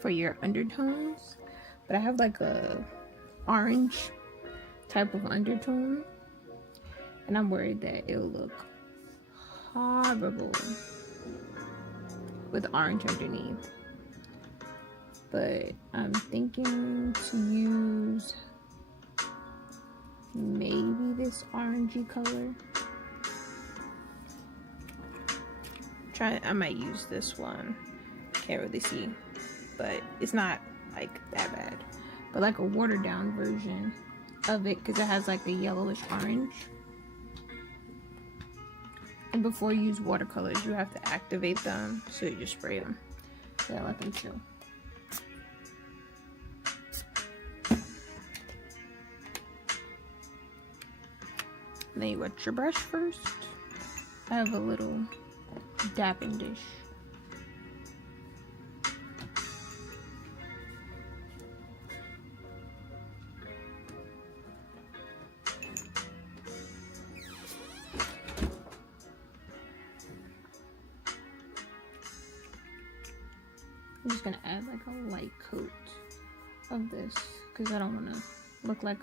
for your undertones, but I have like a orange type of undertone, and I'm worried that it'll look horrible with orange underneath. But I'm thinking to use maybe this orangey color. I might use this one. Can't really see, but it's not like that bad. But like a watered down version of it, because it has like a yellowish orange. And before you use watercolors, you have to activate them, so you just spray them. Yeah, let them chill. And then you wet your brush first. I have a little dapping dish. I'm just gonna add like a light coat of this because I don't want to look like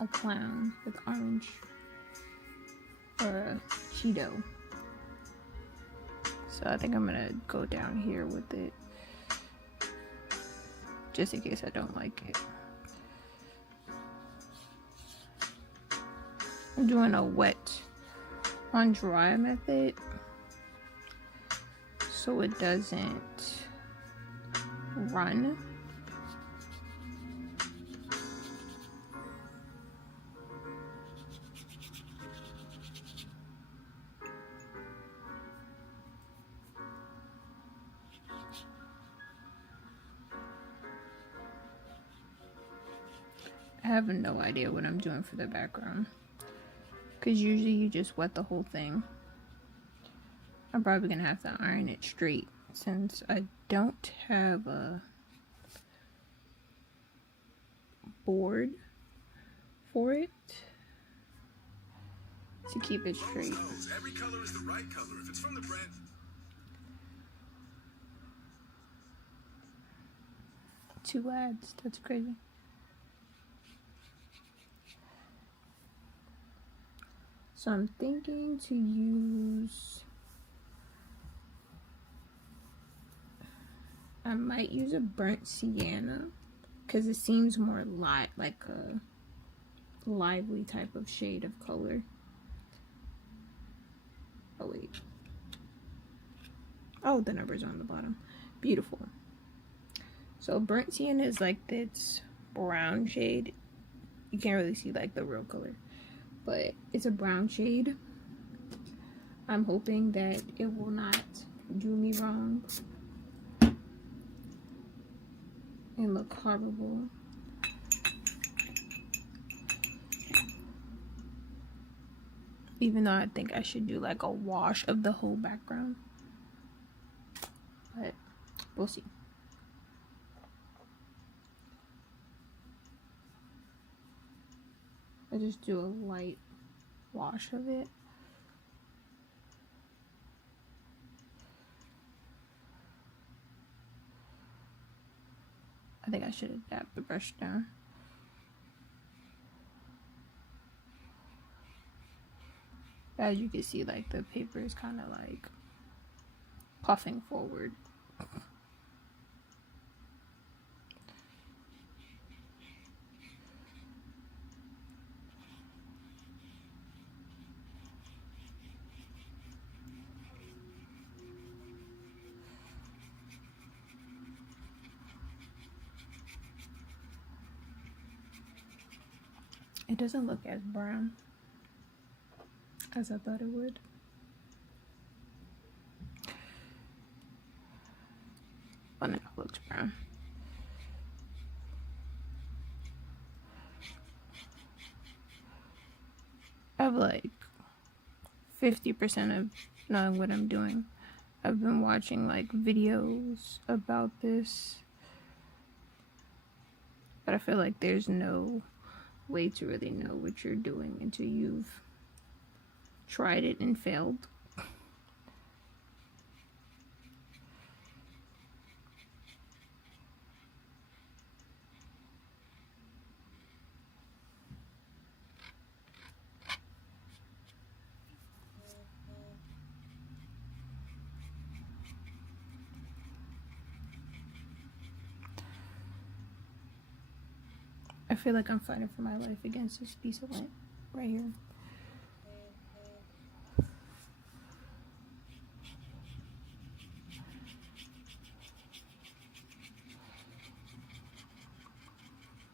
a clown with orange or a Cheeto. So I think I'm gonna go down here with it just in case I don't like it. I'm doing a wet on dry method so it doesn't run. I have no idea what I'm doing for the background because usually you just wet the whole thing. I'm probably gonna have to iron it straight since I don't have a board for it to keep it straight. Every color is the right color if it's from the brand. Two ads, that's crazy. So I'm thinking to use, I might use a burnt sienna because it seems more light, like a lively type of shade of color. Oh wait. Oh, the numbers are on the bottom. Beautiful. So burnt sienna is like this brown shade. You can't really see like the real color, but it's a brown shade. I'm hoping that it will not do me wrong and look horrible. Even though I think I should do like a wash of the whole background, but we'll see. I just do a light wash of it. I think I should adapt the brush down. As you can see, like the paper is kind of like puffing forward. It doesn't look as brown as I thought it would. Oh no, it looks brown. I have like 50% of knowing what I'm doing. I've been watching like videos about this, but I feel like there's no way to really know what you're doing until you've tried it and failed. I I feel like I'm fighting for my life against this piece of lint right here.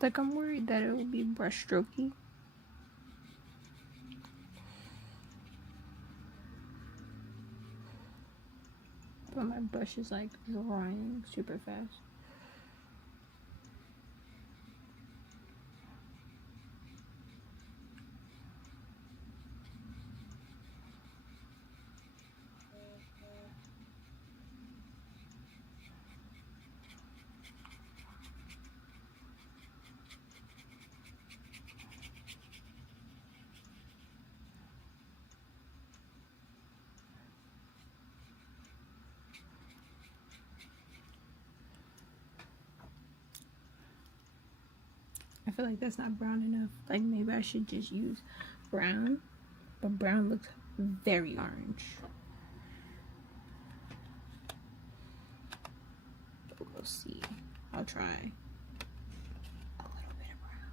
Like, I'm worried that it will be brush strokey. But my brush is like drying super fast. I feel like that's not brown enough. Like, maybe I should just use brown, but brown looks very orange. But we'll see. I'll try a little bit of brown.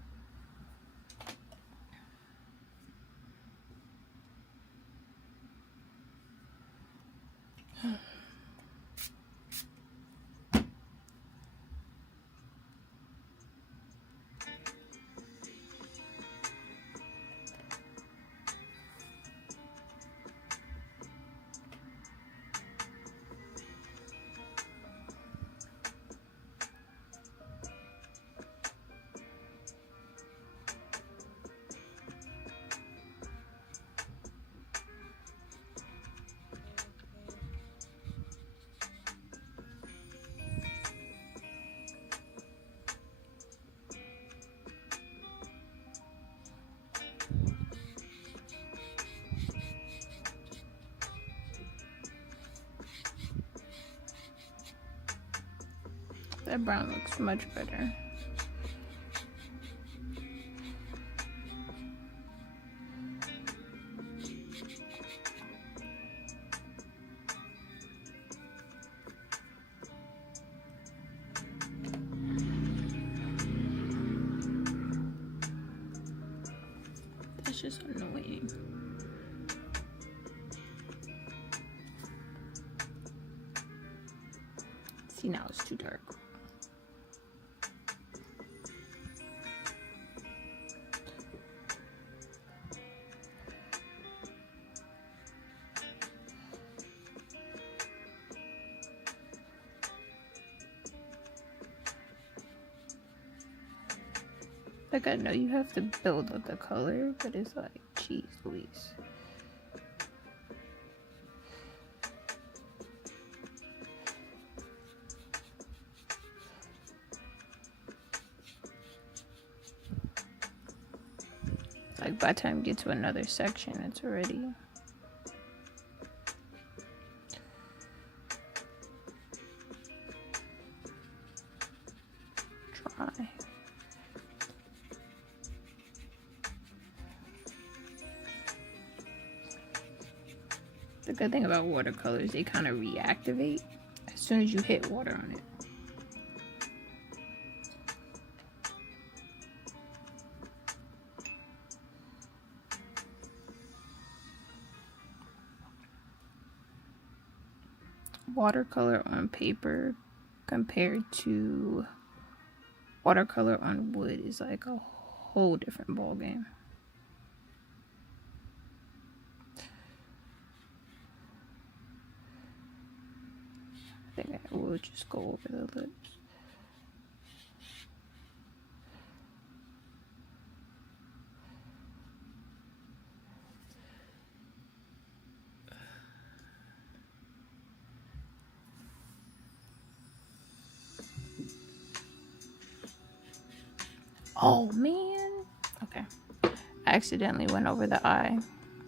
That brown looks much better. That's just annoying. See, now it's too dark. Like, I know you have to build up the color, but it's like, geez Louise. Like, by the time you get to another section, it's already... dry. The good thing about watercolors, they kind of reactivate as soon as you hit water on it. Watercolor on paper compared to watercolor on wood is like a whole different ball game. I think I will just go over the lips. Oh man. Okay. I accidentally went over the eye.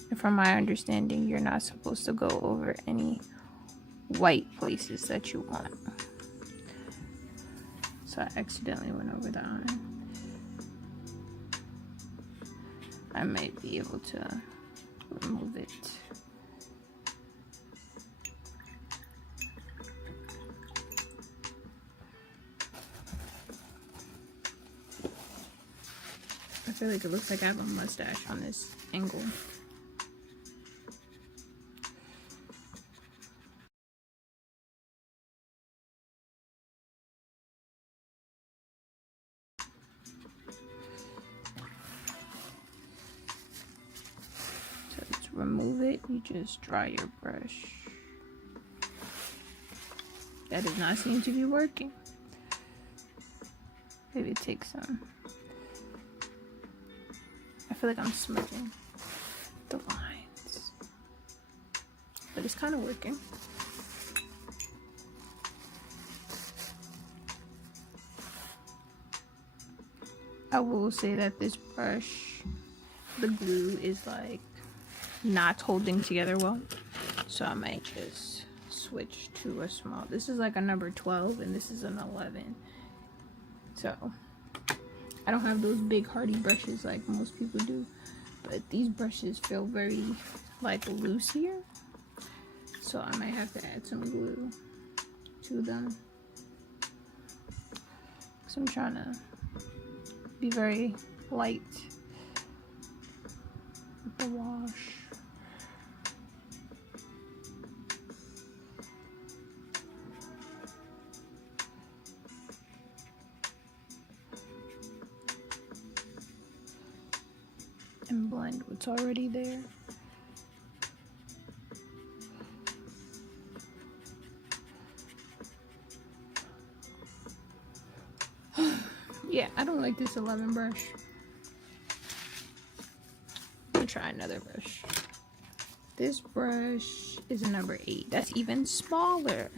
And from my understanding, you're not supposed to go over any white places that you want. So I accidentally went over the eye. I might be able to remove it. feel like it looks like I have a mustache on this angle. To remove it, you just dry your brush. That does not seem to be working. Maybe take some. I feel like I'm smudging the lines, but it's kind of working. I will say that this brush, the glue is like not holding together well, so I might just switch to a small. This is like a number 12 and this is an 11, so I don't have those big hardy brushes like most people do, but these brushes feel very like loose here, so I might have to add some glue to them. So I'm trying to be very light with the wash. And blend what's already there. Yeah, I don't like this 11 brush. I'm gonna try another brush. This brush is a number 8. That's even smaller.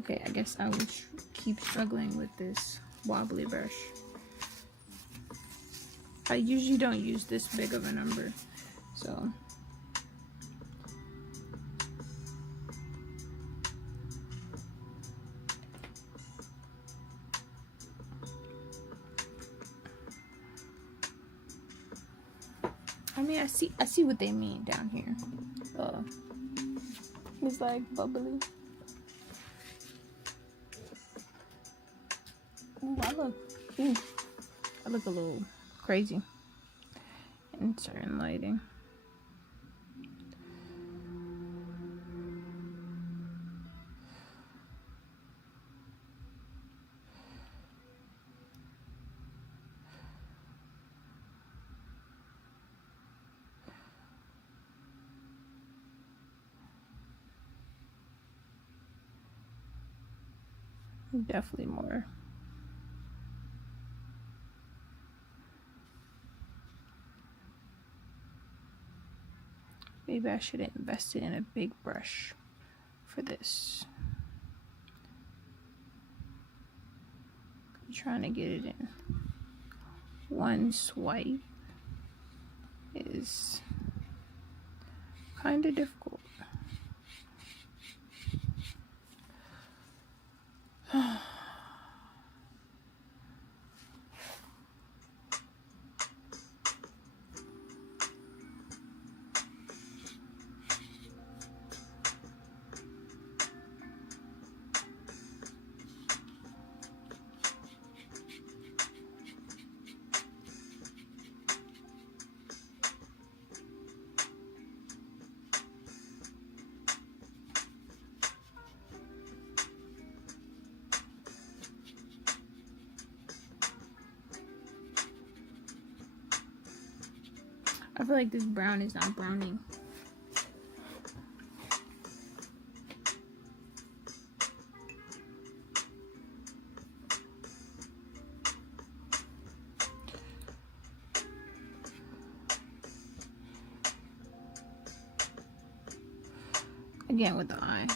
Okay, I guess I will keep struggling with this wobbly brush. I usually don't use this big of a number, so. I mean, I see what they mean down here. It's like bubbly. Ooh, I look a little crazy in certain lighting. Definitely more. Maybe I should have invested in a big brush for this. I'm trying to get it in one swipe is kind of difficult. I feel like this brown is not browning. Again with the eye.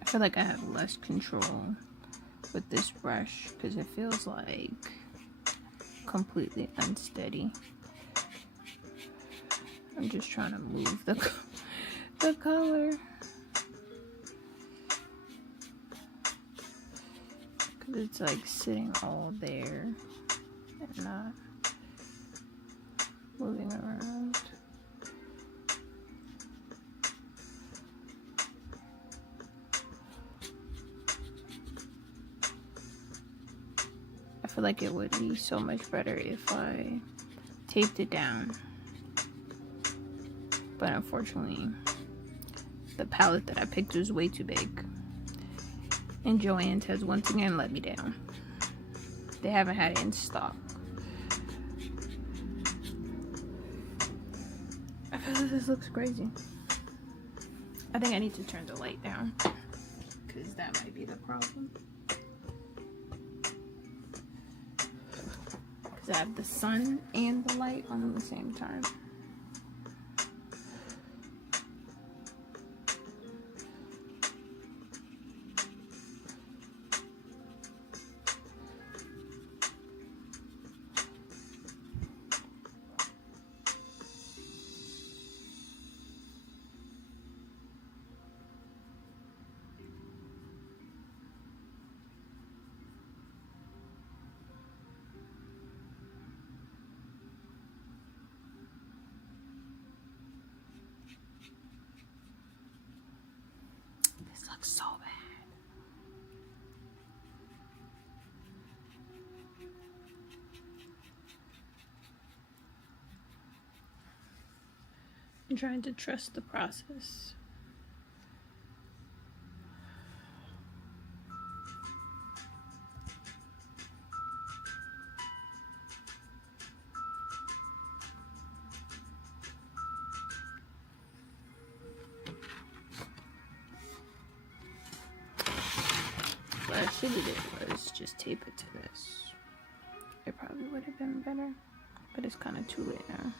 I feel like I have less control with this brush because it feels like completely unsteady. I'm just trying to move the color because it's like sitting all there and not. moving around. I feel like it would be so much better if I taped it down. But unfortunately, the palette that I picked was way too big. And Joann's has once again let me down. They haven't had it in stock. I feel like this looks crazy. I think I need to turn the light down, because that might be the problem. Because I have the sun and the light on at the same time. So bad. I'm trying to trust the process. What I should have did was just tape it to this. It probably would have been better, but it's kind of too late now.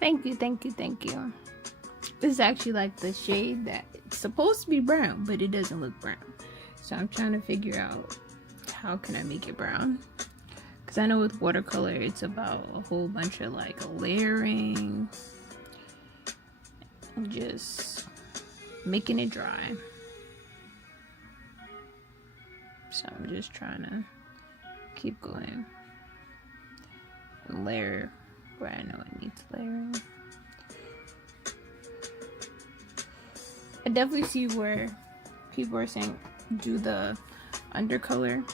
Thank you, thank you, thank you. This is actually like the shade that it's supposed to be brown, but it doesn't look brown. So I'm trying to figure out how can I make it brown. Because I know with watercolor, it's about a whole bunch of like layering and just making it dry. So I'm just trying to keep going and layer where I know it needs layering. I definitely see where people are saying do the undercolor,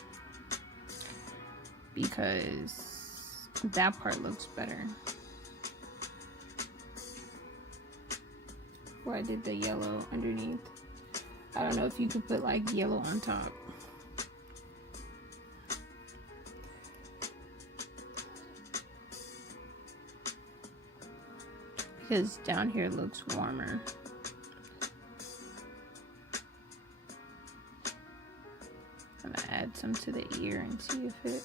because that part looks better. Where I did the yellow underneath. I don't know if you could put like yellow on top. Because down here looks warmer. I'm gonna add some to the ear and see if it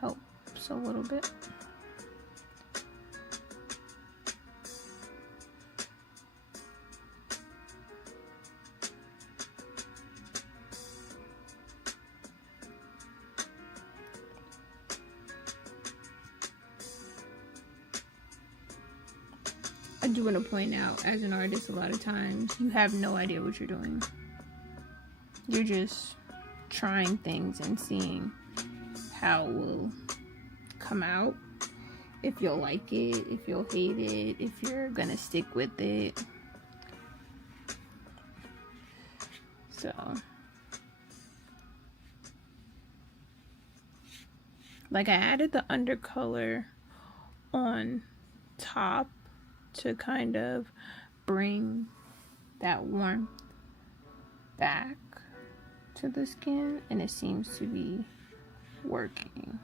helps a little bit. do want to point out, as an artist, a lot of times you have no idea what you're doing. You're just trying things and seeing how it will come out. If you'll like it, if you'll hate it, if you're gonna stick with it. So, like, I added the undercolor on top to kind of bring that warmth back to the skin, and it seems to be working.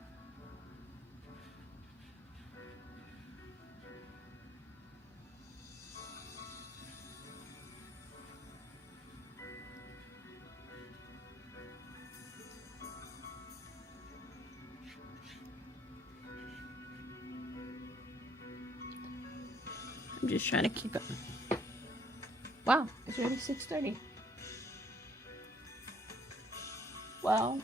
I'm just trying to keep up. Wow, it's already 6:30. Well,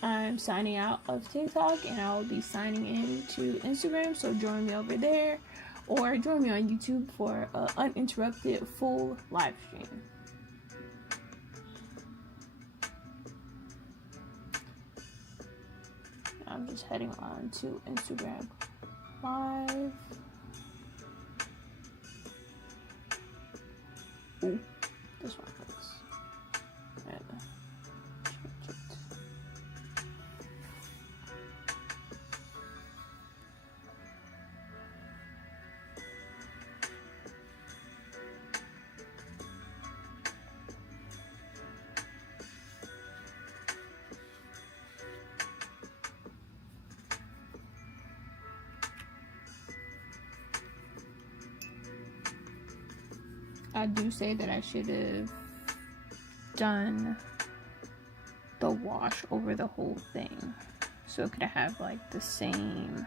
I'm signing out of TikTok and I'll be signing in to Instagram, so join me over there or join me on YouTube for an uninterrupted full live stream. I'm just heading on to Instagram Live. Ooh, this one looks. Right. Change it. I do say that I should have done the wash over the whole thing, so it could have like the same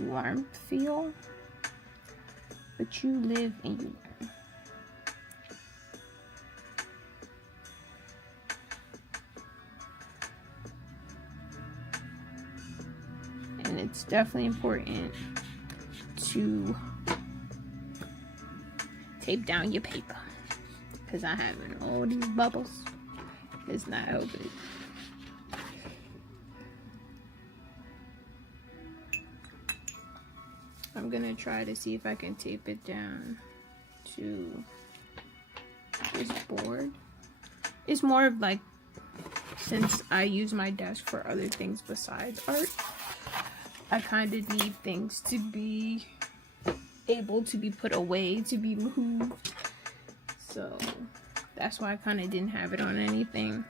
warmth feel, but you live and you learn. And it's definitely important to tape down your paper, because I have all these bubbles. It's not helping. I'm gonna try to see if I can tape it down to this board. It's more of like, since I use my desk for other things besides art, I kind of need things to be able to be put away, to be moved. So that's why I kind of didn't have it on anything.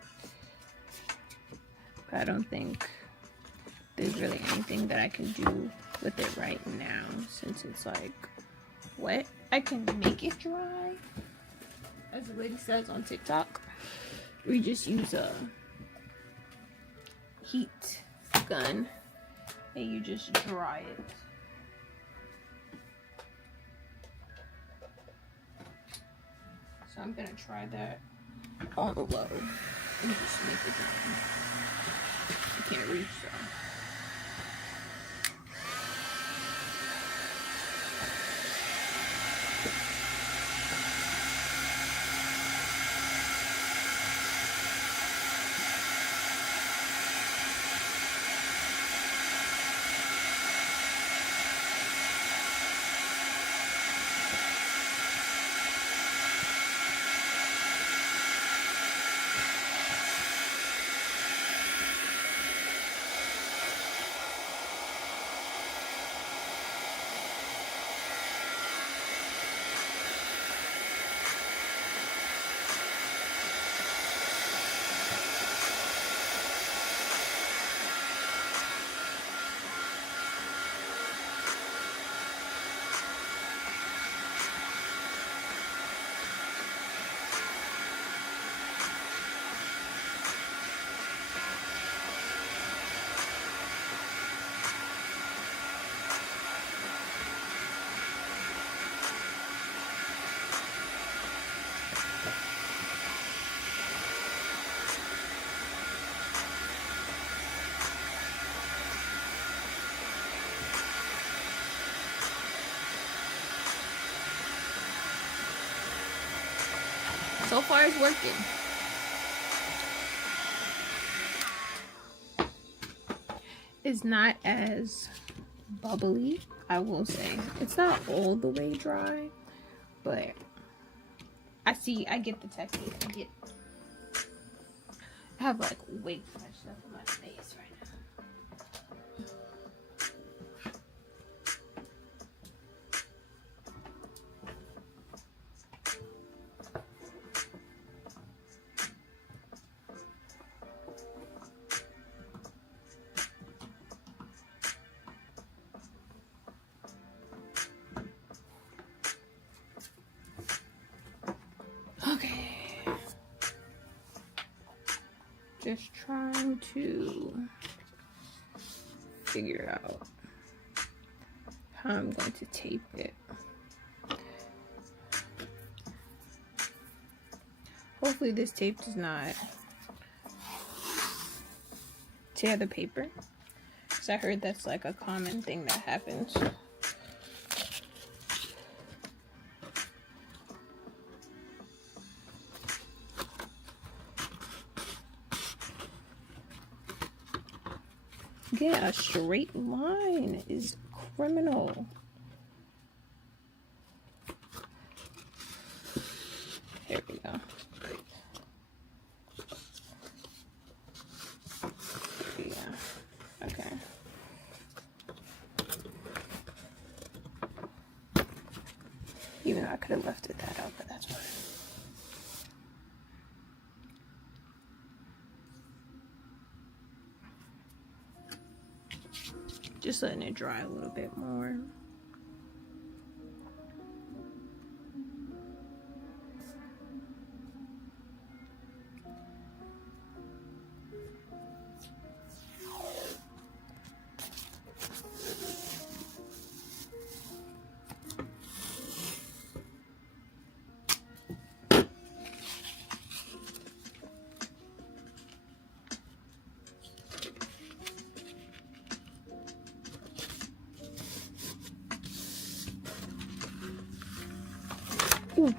But I don't think there's really anything that I can do with it right now, since it's like wet. I can make it dry, as the lady says on TikTok. We just use a heat gun and you just dry it. So I'm gonna try that on the low and just make it dry. I can't reach, so. So far it's working. It's not as bubbly, I will say. It's not all the way dry, but I get the technique. I have like way too much stuff on my face right now. Okay. Just trying to figure out how I'm going to tape it. Hopefully this tape does not tear the paper, because I heard that's like a common thing that happens. Get a straight line is criminal. There we go. Yeah. Okay. Even though I could have left it that out, but that's fine. Just letting it dry a little bit more. Ooh.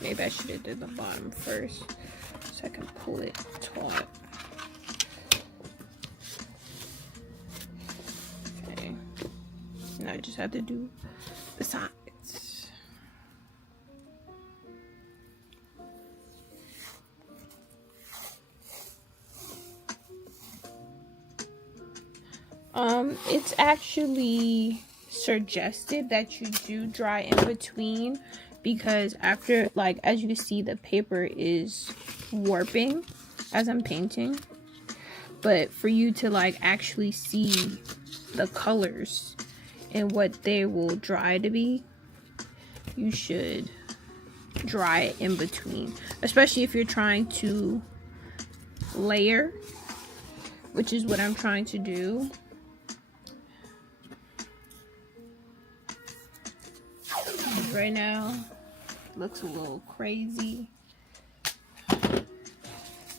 Maybe I should have did the bottom first so I can pull it taut. Okay. Now I just have to do the sides. It's actually suggested that you do dry in between, because after, like, as you can see, the paper is warping as I'm painting, but for you to like actually see the colors and what they will dry to be, you should dry it in between, especially if you're trying to layer, which is what I'm trying to do. Right now looks a little crazy, and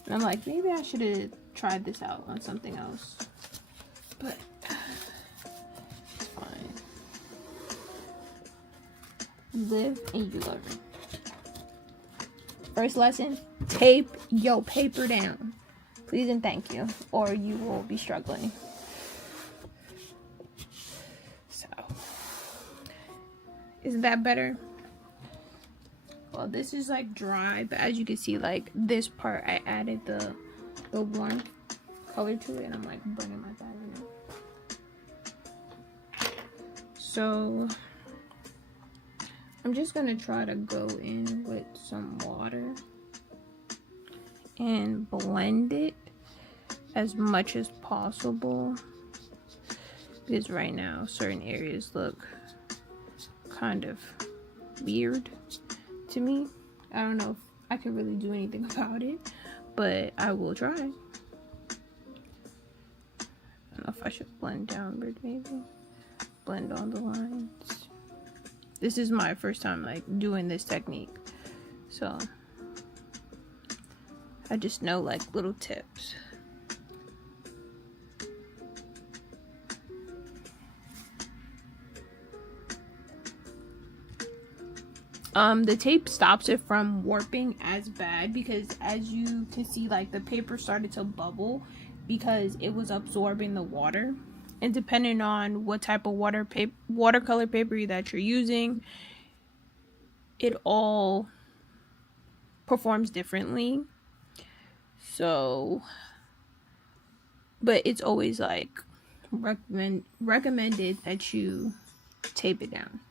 I'm like, maybe I should have tried this out on something else, but it's fine. You live and you learn. First lesson: tape your paper down, please and thank you, or you will be struggling. Isn't that better? Well, this is like dry, but as you can see, like this part, I added the warm color to it, and I'm like burning my battery now. So I'm just gonna try to go in with some water and blend it as much as possible, because right now certain areas look kind of weird to me. I don't know if I can really do anything about it, but I will try. I don't know if I should blend downward, maybe blend on the lines. This is my first time like doing this technique, so I just know like little tips. The tape stops it from warping as bad, because as you can see, like, the paper started to bubble because it was absorbing the water. And depending on what type of watercolor paper that you're using, it all performs differently. So, but it's always like recommended that you tape it down.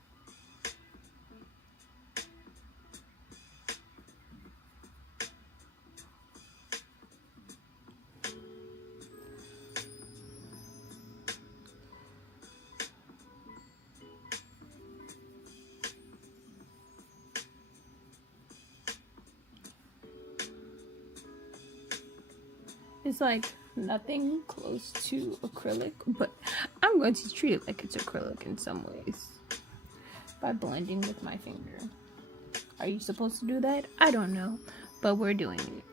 It's like nothing close to acrylic, but I'm going to treat it like it's acrylic in some ways by blending with my finger. Are you supposed to do that? I don't know, but we're doing it.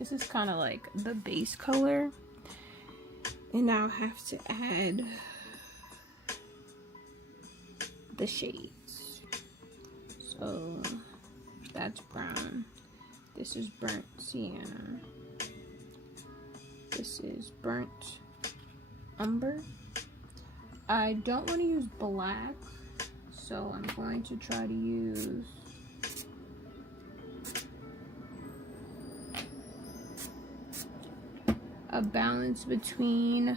This is kind of like the base color, and now I have to add the shades. So that's brown, this is burnt sienna, this is burnt umber. I don't want to use black, so I'm going to try to use a balance between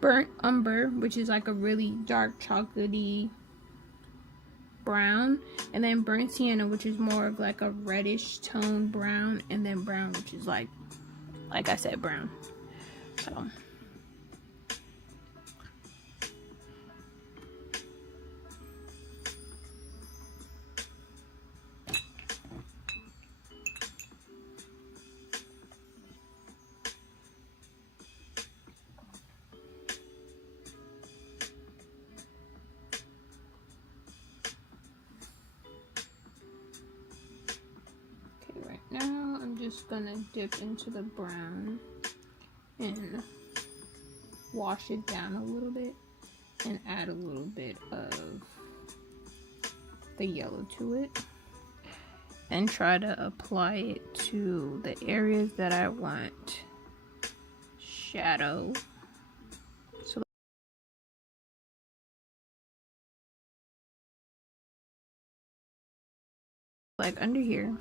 burnt umber, which is like a really dark chocolatey brown, and then burnt sienna, which is more of like a reddish tone brown, and then brown, which is like I said, brown. So now I'm just gonna dip into the brown and wash it down a little bit and add a little bit of the yellow to it, and try to apply it to the areas that I want shadow. So like under here.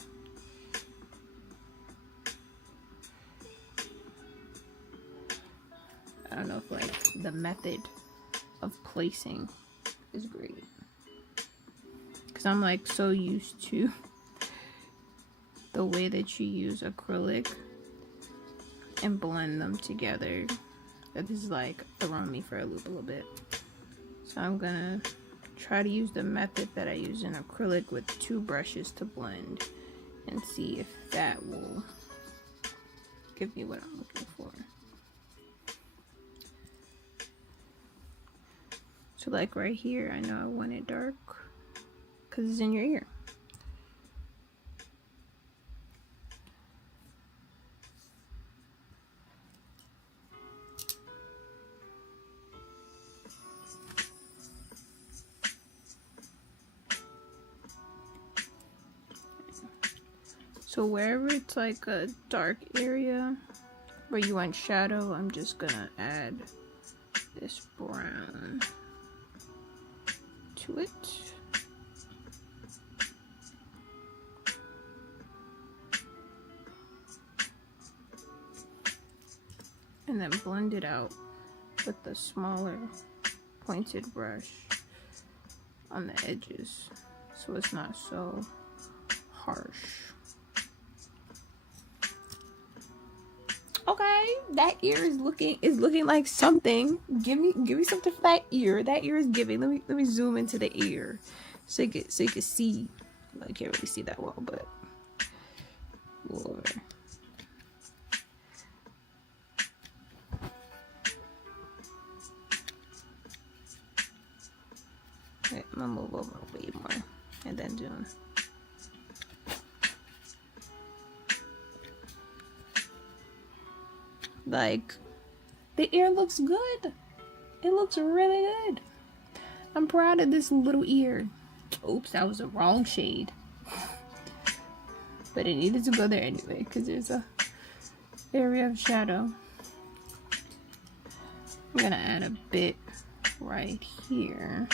I don't know if like the method of placing is great, because I'm like so used to the way that you use acrylic and blend them together that this is like throwing me for a loop a little bit. So I'm gonna try to use the method that I use in acrylic with 2 brushes to blend and see if that will give me what I'm looking for. So like right here, I know I want it dark because it's in your ear. So wherever it's like a dark area where you want shadow, I'm just gonna add this brown to it. And then blend it out with the smaller pointed brush on the edges so it's not so harsh. Okay, that ear is looking like something. Give me something for that ear. That ear is giving. Let me zoom into the ear so you can see. Well, I can't really see that well, but Lord. Okay, I'm gonna move over way then zoom. Like, the ear looks good. It looks really good. I'm proud of this little ear. Oops, that was the wrong shade. But it needed to go there anyway, because there's a area of shadow. I'm gonna add a bit right here.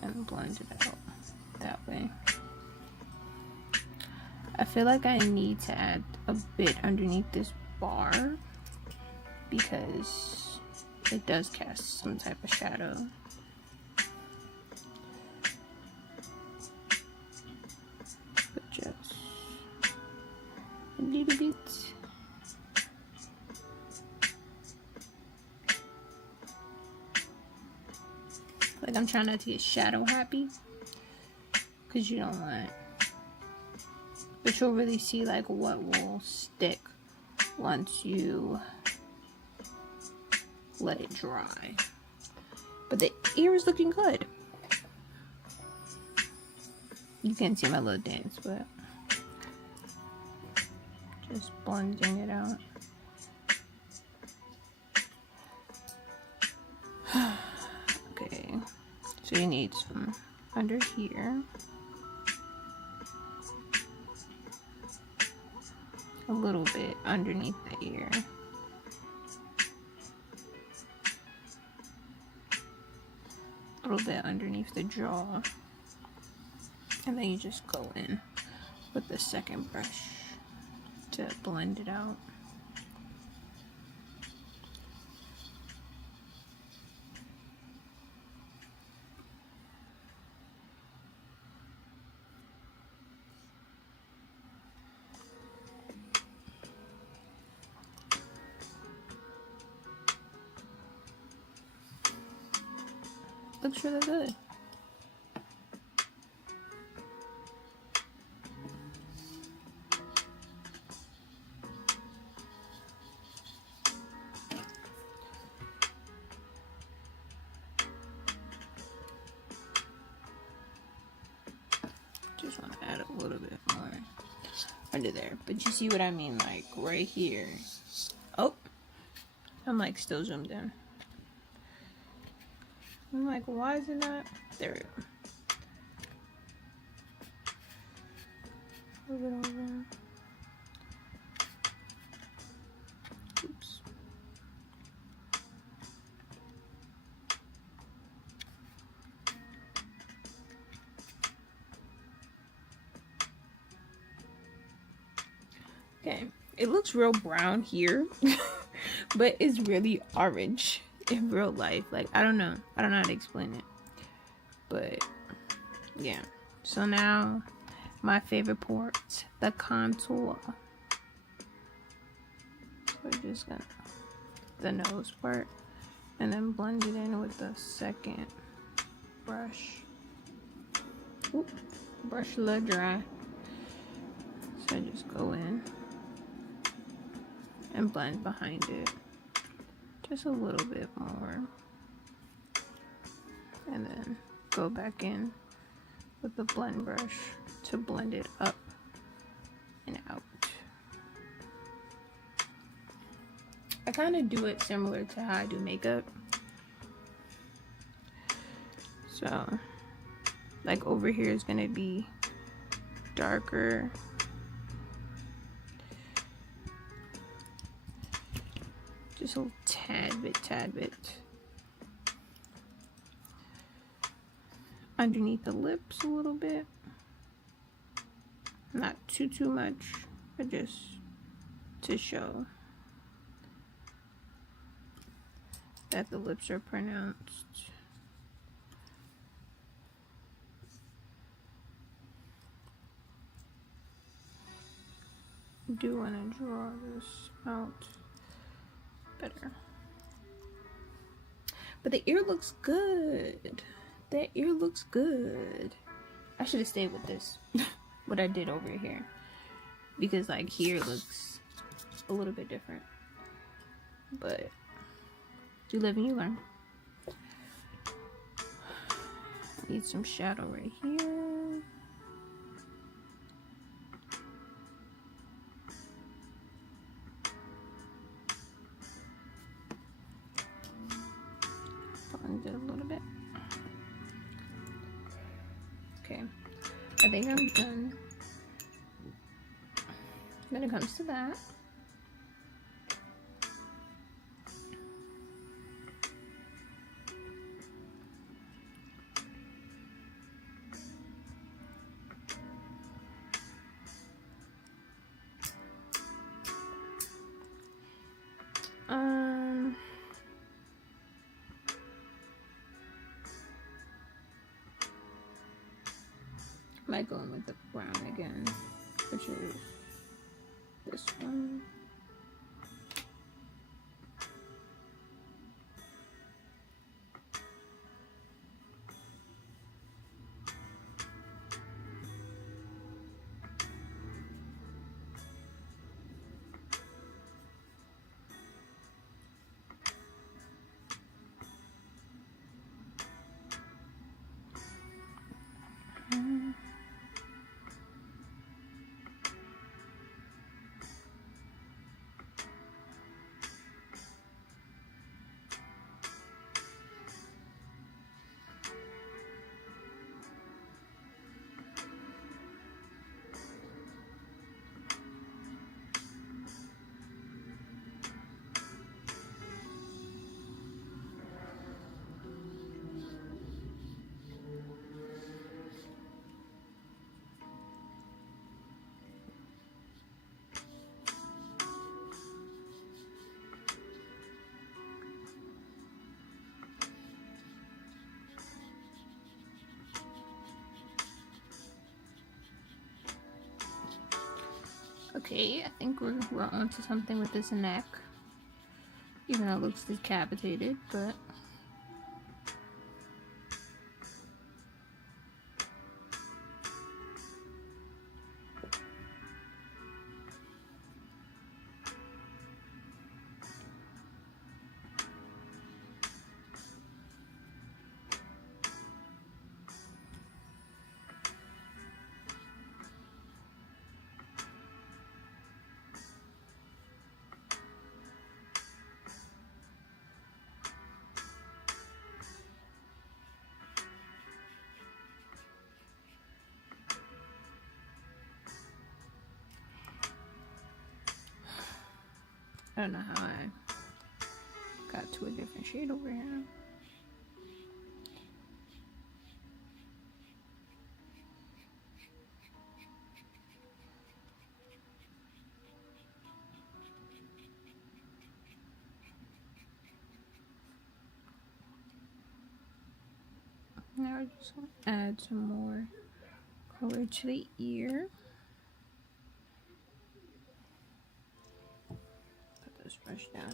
And blend it out that way. I feel like I need to add a bit underneath this bar because it does cast some type of shadow. But just a little bit. Like, I'm trying not to get shadow happy because you don't want, but you'll really see like what will stick once you let it dry. But the ear is looking good. You can't see my little dance, but just blending it out. Okay, so you need some under here. A little bit underneath the ear. A little bit underneath the jaw. And then you just go in with the second brush to blend it out. Looks really good. Just want to add a little bit more under there. But you see what I mean? Like right here. Oh, I'm like still zoomed in. I'm like, why is it not? There we go. Move it over. Oops. Okay, it looks real brown here, but it's really orange in real life. Like, I don't know how to explain it, but yeah. So now my favorite part, the contour. So we're just gonna the nose part and then blend it in with the second brush. Oop, brush a little dry, so I just go in and blend behind it just a little bit more, and then go back in with the blend brush to blend it up and out. I kind of do it similar to how I do makeup. So like over here is gonna be darker. Just a tad bit. Underneath the lips a little bit. Not too much, but just to show that the lips are pronounced. Do want to draw this out better. But the ear looks good. That ear looks good. I should have stayed with this. What I did over here. Because like here looks a little bit different. But you live and you learn. Need some shadow right here. Blend it a little bit. Okay, I think I'm done when it comes to that. I might go in with the brown again, which is this one. Okay, I think we're onto something with this neck. Even though it looks decapitated, but I don't know how I got to a different shade over here. Now I just want to add some more color to the ear. Put this brush down.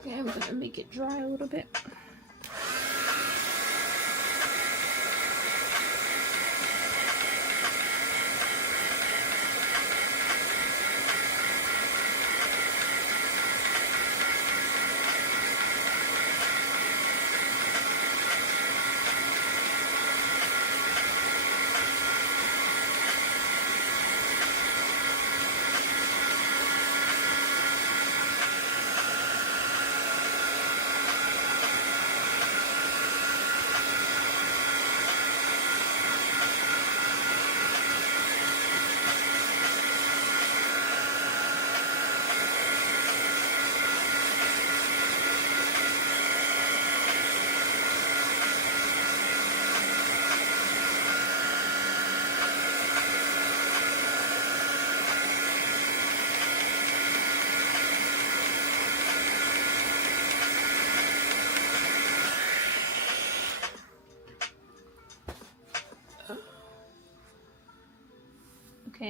Okay, I'm gonna make it dry a little bit.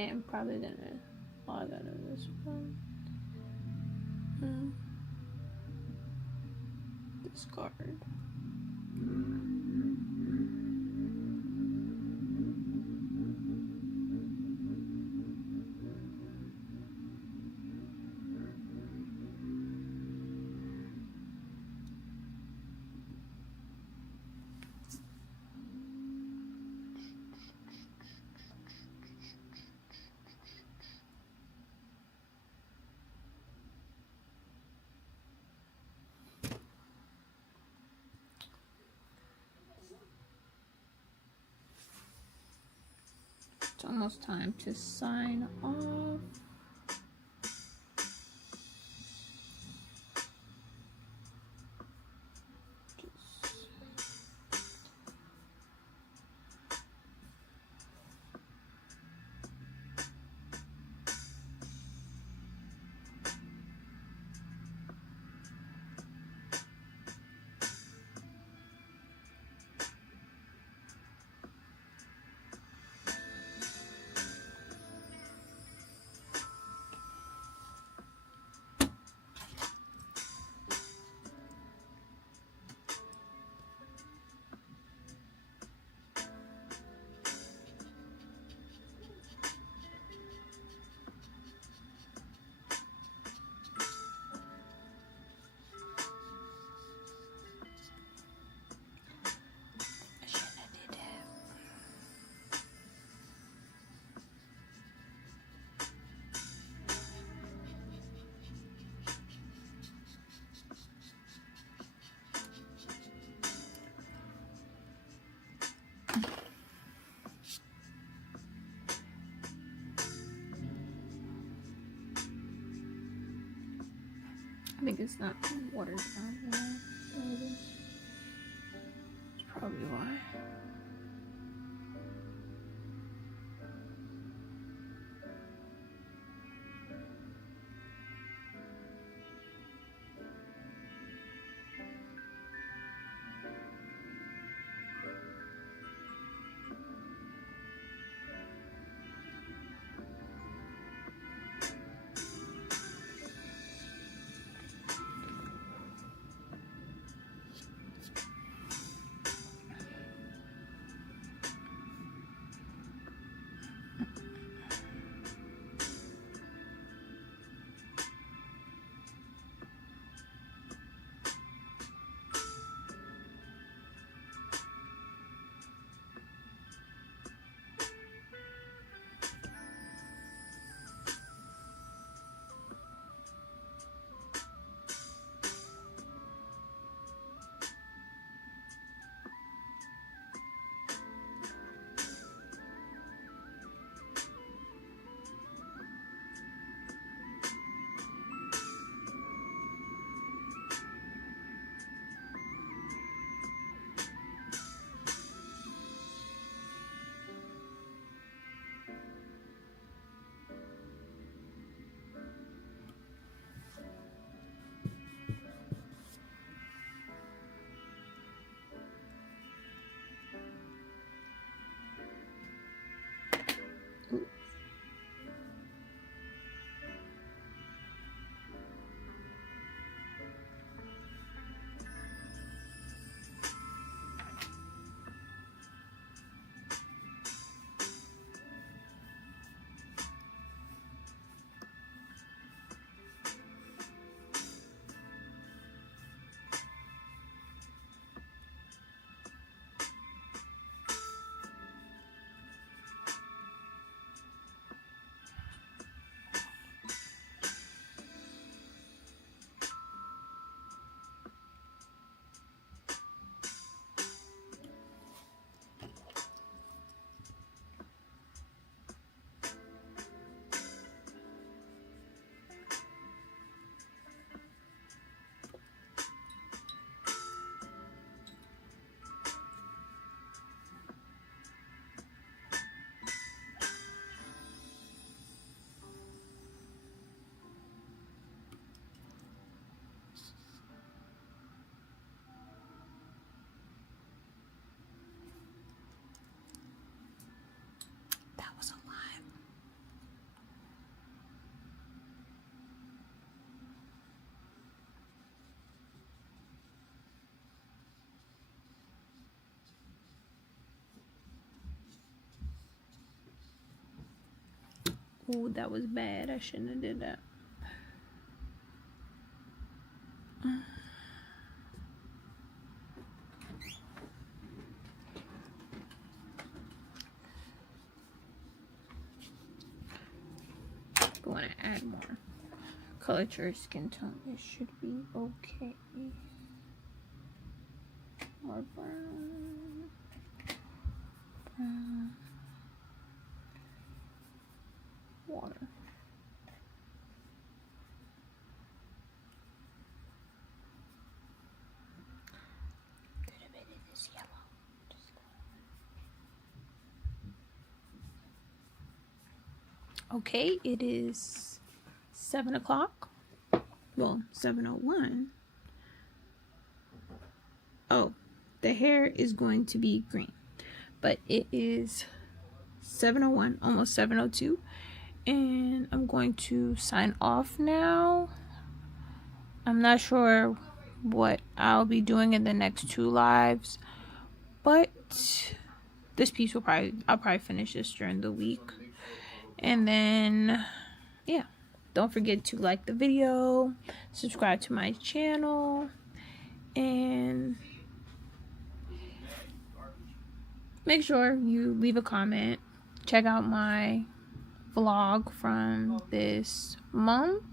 I'm probably gonna log out of this one. Discard. It's almost time to sign off. I think it's not watered down well. Maybe. That's probably why. Oh, that was bad. I shouldn't have did that. I want to add more color to your skin tone. It should be okay. More brown. Brown. Water. A bit of this yellow. Okay, it is 7 o'clock. Well, 7:01. Oh, the hair is going to be green, but it is 7:01, almost 7:02, and I'm going to sign off now. I'm not sure what I'll be doing in the next 2 lives, but this piece I'll probably finish this during the week. And then, yeah, don't forget to like the video, subscribe to my channel, and make sure you leave a comment. Check out my vlog from this month.